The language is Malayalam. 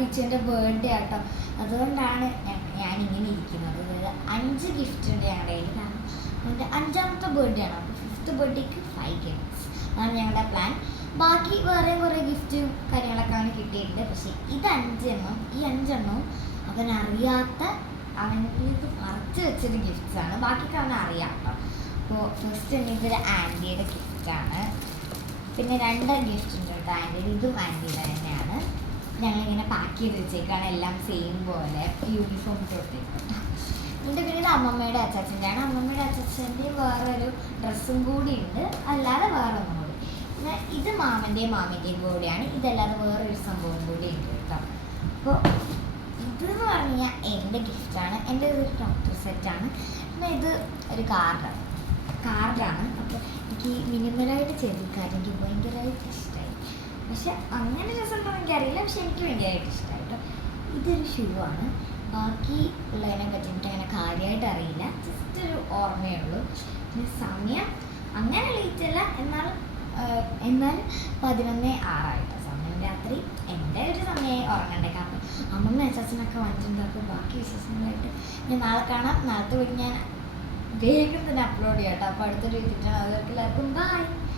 ഡിച്ചൻ്റെ ബർത്ത്ഡേ ആട്ടോ. അതുകൊണ്ടാണ് ഞാനിങ്ങനെ ഇരിക്കുന്നത്. അതായത് 5 ഗിഫ്റ്റ് ഉണ്ട് ഞങ്ങളുടെ കയ്യിൽ. കാരണം എൻ്റെ 5ാമത്തെ ബർത്ത്ഡേ ആണ്. അപ്പോൾ 5th ബർത്ത്ഡേക്ക് 5 ഗിഫ്റ്റ്സ് അതാണ് ഞങ്ങളുടെ പ്ലാൻ. ബാക്കി വേറെ കുറേ ഗിഫ്റ്റും കാര്യങ്ങളൊക്കെയാണ് കിട്ടിയിട്ടുണ്ട്. പക്ഷേ ഇത് 5 ഈ 5 അവനറിയാത്ത അവനിലേക്ക് മറച്ച് വെച്ചൊരു ഗിഫ്റ്റ്സാണ്. ബാക്കിയൊക്കെ അവൻ അറിയാം കേട്ടോ. അപ്പോൾ ഫസ്റ്റ് ഇതൊരു ആൻറ്റിയുടെ ഗിഫ്റ്റാണ്. പിന്നെ 2 ഗിഫ്റ്റ് ഉണ്ട് കേട്ടോ ആൻറ്റിയുടെ. ഇതും ആൻറ്റിയുടെ തന്നെയാണ്. ഞങ്ങളിങ്ങനെ പാക്ക് ചെയ്ത് വെച്ചേക്കാണ്, എല്ലാം സെയിം പോലെ യൂണിഫോം കൊടുത്തേക്കും. ഇതിൻ്റെ പിന്നെ ഇത് അമ്മമ്മയുടെ അച്ചാച്ചൻ്റെയാണ്. അമ്മമ്മയുടെ അച്ചാച്ചൻ്റെ വേറൊരു ഡ്രസ്സും കൂടി ഉണ്ട്, അല്ലാതെ വേറെ ഒന്നും കൂടി. പിന്നെ ഇത് മാമൻ്റെയും മാമിൻ്റെയും കൂടിയാണ്. ഇതല്ലാതെ വേറൊരു സംഭവം കൂടി ഉണ്ട് കേട്ടോ. അപ്പോൾ ഇതെന്ന് പറഞ്ഞു കഴിഞ്ഞാൽ എൻ്റെ ഗിഫ്റ്റാണ്. എൻ്റെ ഒരു ഡോക്ടർ സെറ്റാണ്. പിന്നെ ഇത് ഒരു കാർഡാണ്. അപ്പോൾ എനിക്ക് മിനിമലായിട്ട് ചെയ്ത കാര്യം എനിക്ക് ഭയങ്കരമായിട്ട് ഇഷ്ടമായി. പക്ഷെ അങ്ങനെ രസമുണ്ടോ എനിക്കറിയില്ല, പക്ഷെ എനിക്ക് ഭയങ്കരമായിട്ട് ഇഷ്ടമായി കേട്ടോ. ഇതൊരു ഷൂ ആണ്. ബാക്കി ഉള്ളതിനെ പറ്റിയിട്ട് അങ്ങനെ കാര്യമായിട്ട് അറിയില്ല, ജസ്റ്റ് ഒരു ഓർമ്മയേ ഉള്ളൂ. പിന്നെ സമയം അങ്ങനെ ലേറ്റല്ല, എന്നാലും 11:06 സമയം. രാത്രി എൻ്റെ ഒരു സമയമായി ഉറങ്ങണ്ടേ. കാരണം അമ്മമ്മ അച്ചാച്ചനൊക്കെ വന്നിട്ടുണ്ടാക്കും. ബാക്കി വിശേഷങ്ങളായിട്ട് ഞാൻ നാളെ കാണാം. നാളത്തെ വീട്ടിൽ ഞാൻ വേഗം തന്നെ അപ്ലോഡ് ചെയ്യാം കേട്ടോ. അപ്പോൾ അടുത്തൊരു വീട്ടിലാണ്. അവർക്കെല്ലാവർക്കും ബൈ.